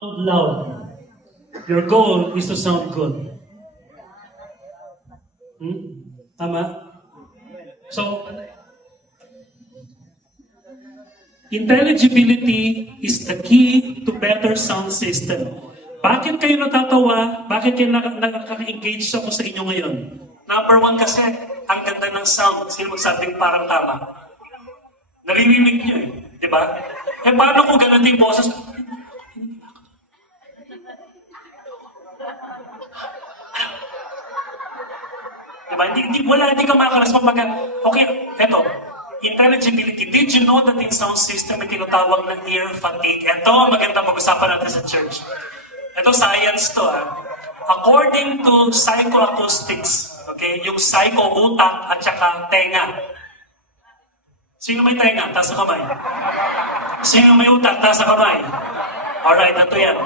Sound loud. Your goal is to sound good. Tama? So, intelligibility is the key to better sound system. Bakit kayo natatawa? Bakit kayo nakaka-engage ako sa inyo ngayon? Number one kasi, ang ganda ng sound. Sino magsabing parang tama? Naririnig niyo eh. Di ba? Eh paano kung ganun yung boses? Diba? Hindi ka makakalas pag okay, eto. Intelligibility. Did you know that in sound system may tinatawag na ear fatigue? Ito, maganda pag-usapan natin sa church. Ito, science to According to psychoacoustics, okay, yung psycho, utak, at saka tenga. Sino may tenga? Taas sa kamay. Sino may utak? Taas sa kamay. Alright, ito yan.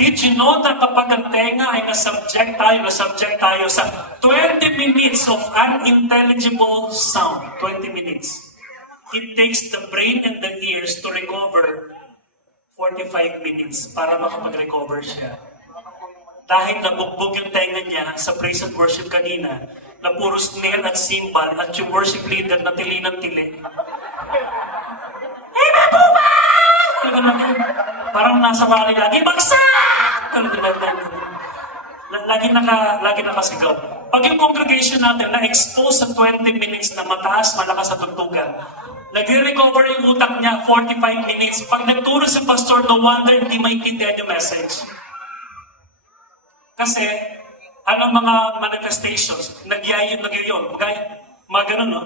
Did you know that kapag ang tenga ay nasubject tayo sa 20 minutes of unintelligible sound, 20 minutes, it takes the brain and the ears to recover 45 minutes para makapag-recover siya. Dahil nabugbog yung tenga niya sa praise and worship kanina, na puro snare at cymbal at yung worship leader na tili ng tili. Eh, mabuba! Parang nasa bali lagi, bagsak! Lagi nakasigaw. Pag yung congregation natin na-expose sa 20 minutes na mataas, malakas sa tugtugan, nagre-recover yung utak niya 45 minutes. Pag nagturo si pastor, no wonder hindi maintindihan yung message. Kasi, anong mga manifestations? Nagyayon. Mga ganun, no?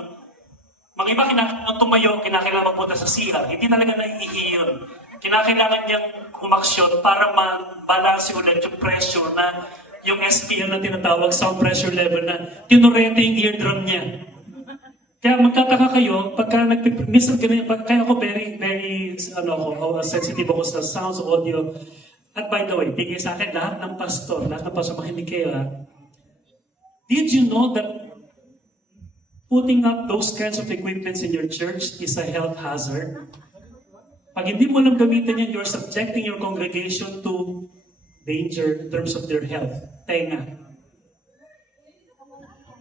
Mga iba, nung tumayo, kinakailangan magpunta sa CR. Hindi talaga naiihi yun. Kinakailangan niyang umaksyon para ma-balance ulit yung pressure na yung SPM na tinatawag, sound pressure level na tinurete yung eardrum niya. Kaya magtataka kayo, pagka minsan kaya ako very sensitive ako sa sounds, audio. At by the way, bigay sa akin lahat ng pastor makinig kayo Did you know that putting up those kinds of equipments in your church is a health hazard? Pag hindi mo lang gamitin yan, you're subjecting your congregation to danger in terms of their health. Tenga.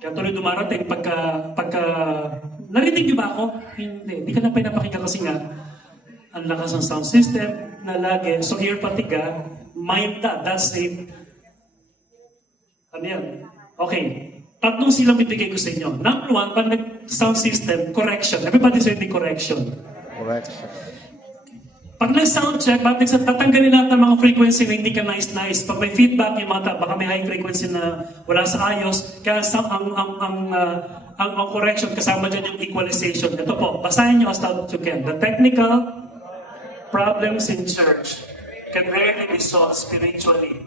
Kaya tuloy dumarating pagka narinig niyo ba ako? Hindi ka na pinapakinggan kasi nga ang lakas ng sound system na lagi. So ear fatigue, mind that's safe. Ano yan? Okay. Tatlong silang bibigay ko sa inyo. Number one, pag sound system, correction. Everybody's ready correction. Correction. Pag nag-sound check, tatanggalin natin ang mga frequency na hindi ka nice-nice. Pag may feedback, yung mga baka may high frequency na wala sa ayos, kaya ang correction kasama dyan yung equalization. Ito po, basahin nyo as loud as you can. The technical problems in church can rarely be solved spiritually.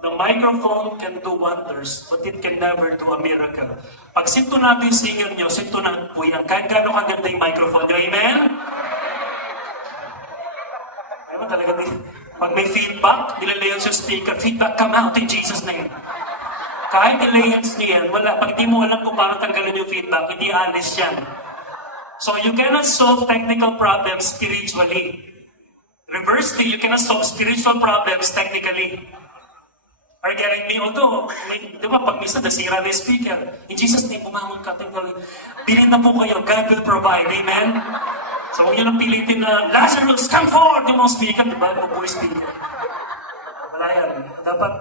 The microphone can do wonders, but it can never do a miracle. Pag sintonado yung singer nyo, sintonado po yan. Kahit gano'ng kaganda yung microphone nyo. Amen? Alam mo talaga, pag may feedback, nilalayas yung speaker, feedback come out in Jesus' name. Kahit nilayas niya yan, wala. Pag di mo alam kung paano tanggalin yung feedback, hindi alis yan. So you cannot solve technical problems spiritually. Reversely, you cannot solve spiritual problems technically. Are you getting me? Although, di ba, pag minsan nasira na yung speaker, in Jesus' name, bumangon ka, bilhin na po kayo, God will provide. Amen? So, huwag nyo nang pilitin na, Lazarus, come forward! Yung mga speaker, di ba? Yung voice speaker. Wala yan. Dapat,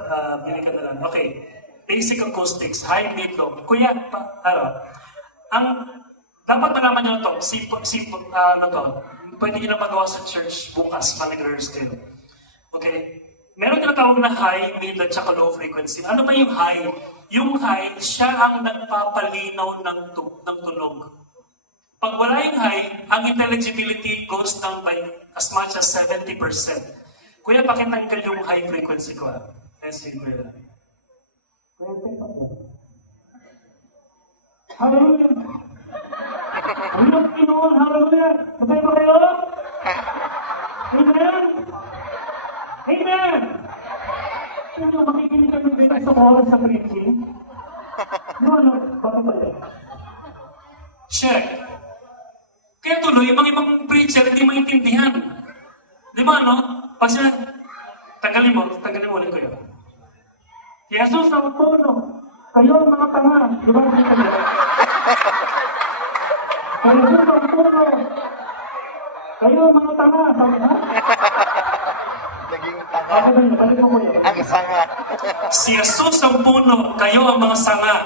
bilhin ka na lang. Okay. Basic acoustics, high, mid, low. Kuya, dapat malaman nyo ito, pwede nyo na magawa sa church bukas, mag-rehearse kayo. Okay? Meron tinatawag na high, mid, at saka low frequency. Ano ba yung high? Yung high, siya ang nagpapalinaw ng tunog. Pag wala yung high, ang intelligibility goes down by as much as 70%. Kuya, pakitanggal yung high frequency ko. Let's see, kuya. Hallelujah! Hallelujah, Pinoon! Hallelujah! Masaya ba kayo? Amen! Amen! Ano, makikinig kami dito sa oras sa preaching? Bakit ba yun? Check. Kaya tuloy, yung mga ibang preacher, hindi maintindihan. Di ba, no? Pag sila, Tanggalin mo ulit ko yun. Jesus ang puno. Kayo ang mga tanga. Di ba? Jesus ang puno. Kayo ang mga tanga. Sabi ha? Naging tanga. Balik mo yun. Ang sanga. Si Jesus ang puno. Kayo ang mga sanga.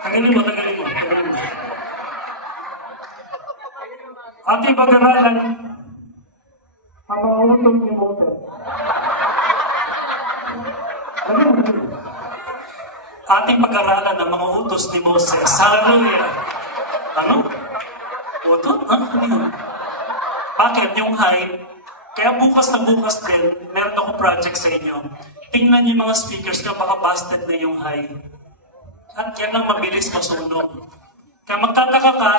Tanggalin mo. Ating pag-aralan ang mga utong ni Moses. Ating pag-aralan ang mga utos ni Moses. Hallelujah! Ano? Utot? Ano yun? Bakit? Yung high. Kaya bukas na bukas din, meron ako project sa inyo. Tingnan niyo yung mga speakers nyo, baka busted na yung high. At yan ang mabilis masunog. Kaya magtataka ka,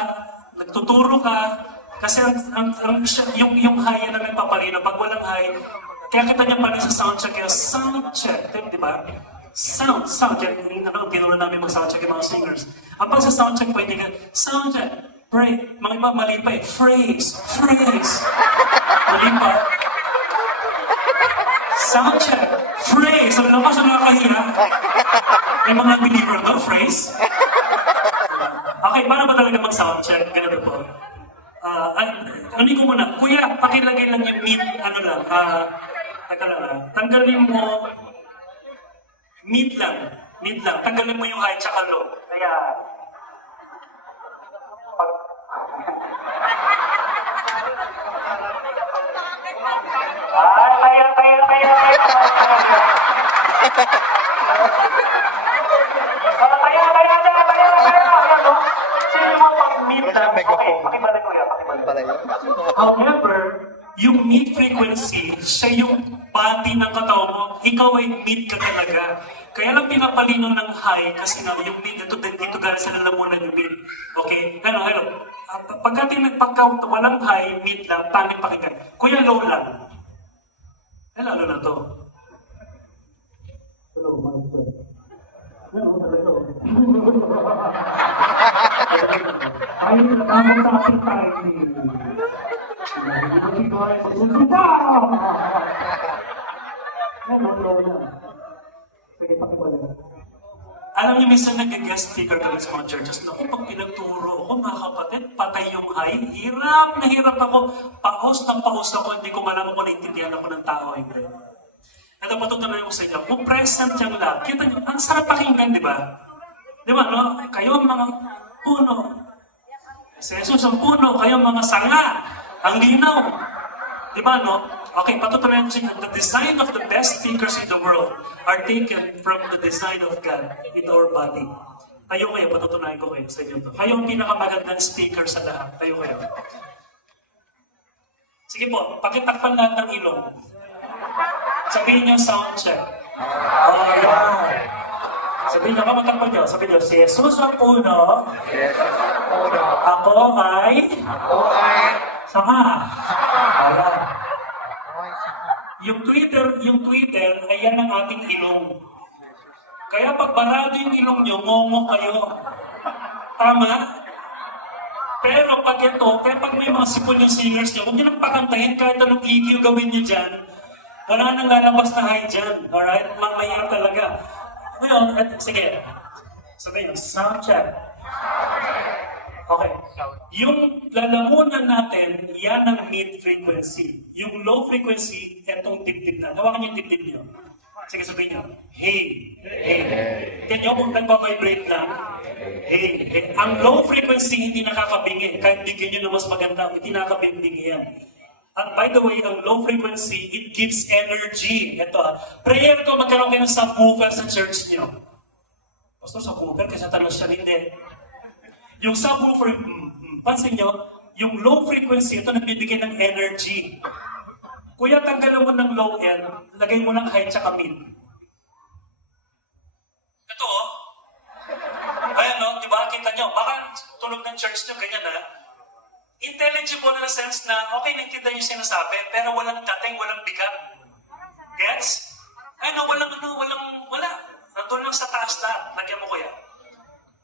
nagtuturo ka, kasi yung high yan na nagpapalino. Pag walang high, kaya kita niya pa rin sa soundcheck. Kaya soundcheck, di ba? Sound. Kaya tinuro namin mag-soundcheck yung mga singers. Ang pag sa soundcheck po, hindi ka, soundcheck, pray. Mga iba mali pa eh. Phrase. Mali pa. Soundcheck. Phrase. Sabi naman sa nakakahira. May mga believer to, phrase. Okay, paano ba talaga mag-soundcheck? Ganito po. Ano ko muna? Kuya, pakilagay lang yung meat, teka lang. Tanggalin mo, meat lang. Tanggalin mo yung high tsaka low. Kaya, however, yung mid frequency, siya yung body ng katawan mo, ikaw ay mid ka talaga. Kaya lang pinapalino ng high kasi nga yung mid, dito galing sa lalamunan yung mid. Okay? Ano? Pagka walang high, mid lang, pangit pakinggan. Kuya, low lang. Lalo na to. Hello, my friend. Ayun na naman sa ating tayo. Alam niyo, minsan nag-guest speaker kami sa mga churches. Naku, pag pinagturo ako, mga kapatid, patay yung high. Hirap na hirap ako. Paus ako. Hindi ko malaman kung naintindihan ako ng tao. Hindi. Ito, patutunan ko sa inyo. Kung present yung love, kita niyo, ang sarap pakinggan, di ba? Di ba, no? Kayo ang mga puno. Si Jesus ang puno, kayo ang mga sanga. Ang linaw. Di ba, no? Okay, patutunan ko sa inyo. The design of the best speakers in the world are taken from the design of God in our body. Tayo kayo, patutunan ko kayo sa inyo. Kayo ang pinakamagandang speaker sa lahat. Tayo kayo. Sige po, pakitakpan lahat ng ilong. Sabihin niyo sound check. Alright. Sabihin niyo, kamatakpan niyo. Sabihin niyo, si Jesus ang puno. Ako ay sanga. Alright. Yung Twitter ay yan ang ating ilong. Kaya pag barado yung ilong niyo, ngongo kayo. Tama? Pero pag ito, kaya pag may mga sipon yung singers niyo, huwag niyo nang pakantahin kahit anong EQ gawin niyo dyan. Wala nang lalabas na high dyan. Alright? Mahirap talaga. Ngayon, sige. Sabihin nyo, sound check. Okay. Yung lalamunan natin, yan ang mid-frequency. Yung low frequency, etong tip-tip na. Hawakan yung tip-tip nyo. Sige, sabihin nyo, hey. Kaya nyo kung nagpa-vibrate lang, hey. Ang low frequency, hindi nakakabingi. Kahit bigyan nyo na mas maganda, hindi nakakabingi yan. At by the way, ang low frequency, it gives energy. Ito prayer ko, magkaroon kayo ng subwoofer sa church nyo. Pastor, subwoofer, kasi talos siya, hindi. Yung subwoofer, pansin nyo, yung low frequency, ito nagbibigay ng energy. Kuya, tanggalan mo ng low end, lagay mo ng high tsaka mid. Ito ayan di ba, kita nyo, baka tulog ng church nyo, ganyan intelligible na sense na, okay, naintindihan yung sinasabi, pero walang dating, walang bigat. Gets? Wala. Nandun lang sa taas lahat. Lagyan mo kuya.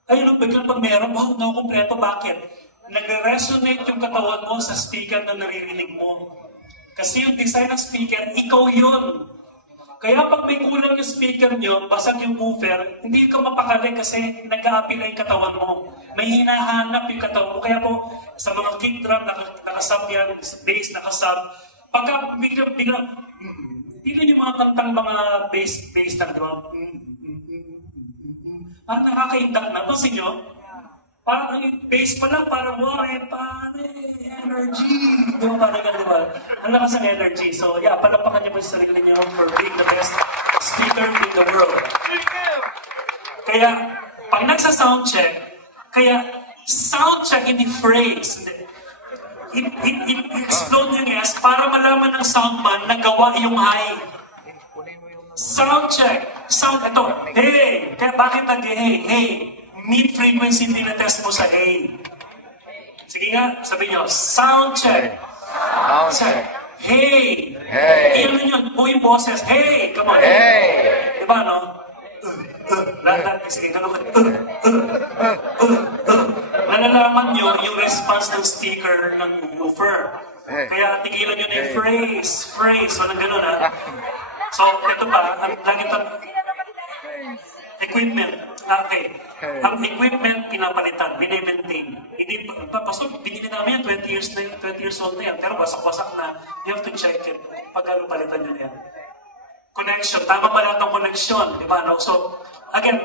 Ayun, biglang pag meron, wow, nakukumpleto. Bakit? Nag-resonate yung katawan mo sa speaker na naririnig mo. Kasi yung design ng speaker, ikaw yun. Kaya pag may kulang yung speaker nyo, basag yung woofer, hindi ka mapakali kasi nag-a-appeal yung katawan mo. May hinahanap yung katawan mo. Kaya po, sa mga kick drum, nakasub yan, bass, nakasub. Pagka biglang, tingnan yung mga kantang mga bass na, di ba? Parang nakakaindak na. Pansin nyo? Parang bass pa lang, parang pare, energy. Di ba parang gano'n, di ba? Ang lakas ng energy. So yeah, palapakan niyo po sa sarili niyo for being the best speaker in the world. Kaya, pag nagsa-soundcheck, soundcheck hindi phrase. Explode yung yes para malaman ng soundman na gawa yung high. Soundcheck. Ito. Hey. Kaya bakit nag-hey? Hey. Mid-frequency tinatest mo sa A. Sige nga, sabi nyo, soundcheck. Soundcheck. Hey. Hey. Iyan nyo, buong boses. Hey. Come on. Hey. Diba, no? Lahat, sige, ganun ka. Nalalaman nyo yung response ng speaker ng woofer. Kaya tigilan nyo na yung phrase. Walang ganun, ha? So, ito pa, lagi ito, equipment. Okay. Ang equipment, pinapalitan, bine-maintain. Hindi, pasok, binili namin yan, 20 years old na yan, pero wasak-wasak na. You have to check it. Pag palitan nyo na yan. Connection, tama ba lahat ng connection? Di ba, no? So, again,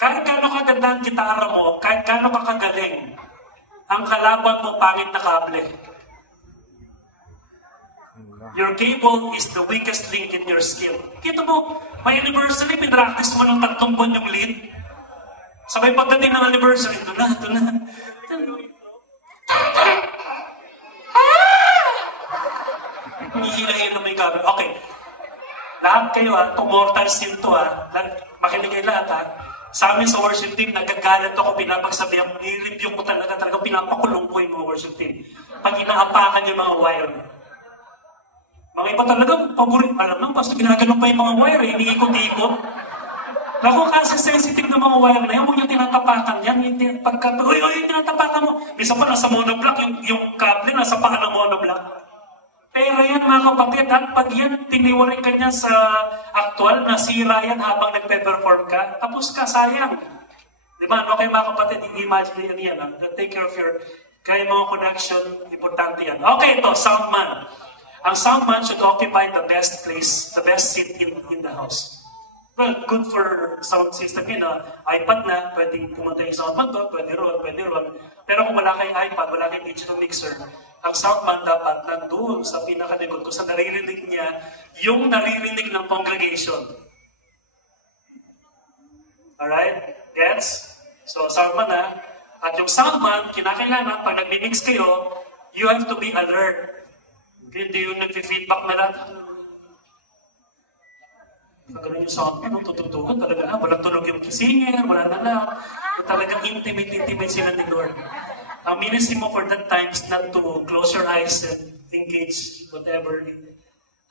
kahit gaano kaganda ang gitara mo, kahit gaano ka kagaling, ang kalaban mo, pangit na kable. Your cable is the weakest link in your skill. Kita mo, may anniversary, pinractice mo ng 3 buwan yung lead. Sabay pagdating ng anniversary, ito na. Hihila-hila may cable. Okay. Lahat kayo itong mortal sin to makinig kayo lahat Sa amin sa worship team, nagagalit ako, pinapagsabihan, nireview ko talaga, pinapakulong ko yung mga worship team. Pag inaapakan yung mga wire. Mga iba talaga, paborit, alam lang, basta ginaganon pa yung mga wire, iniikot-ikot. Naku, kasi sensitive na mga wire na yan, huwag yung tinatapakan yan, yung tinatapakan mo. Isa pa, nasa monoblock, yung cable, nasa paa ng monoblock. Pero yan mga kapatid, at pag yan tiniwarin ka niya sa actual, nasira yan habang nagpe-perform ka, tapos ka, sayang. Di ba? No, kayo mga kapatid, i-imagine yan. Take care of your, kaya mga connection, importante yan. Okay, ito, soundman. Ang soundman should occupy the best place, the best seat in the house. Well, good for sound system yun. iPad na, pwedeng pumunta yung soundman doon, pwede ron. Pero kung wala kayong iPad, wala kayong digital mixer, ang soundman dapat nandun sa pinakalikod kung sa naririnig niya yung naririnig ng congregation. Alright? Gets? So, soundman At yung soundman, kinakailangan, pag nag-mix kayo, you have to be alert. Hindi yung nag-feedback na lahat. Ganun yung soundman, tututugan talaga walang tunog yung singer, wala na lang. Talagang intimate sila ni Lord. Ang ministry mo for that time is not to close your eyes and engage whatever.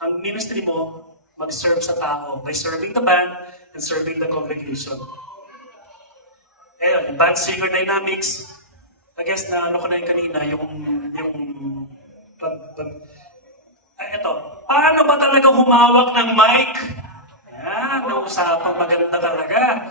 Ang ministry mo, mag-serve sa tao by serving the band and serving the congregation. Ayun, yung band singer dynamics, I guess na ano ko na yung kanina, ito, paano ba talaga humawak ng mic? Yan, nausapang maganda talaga.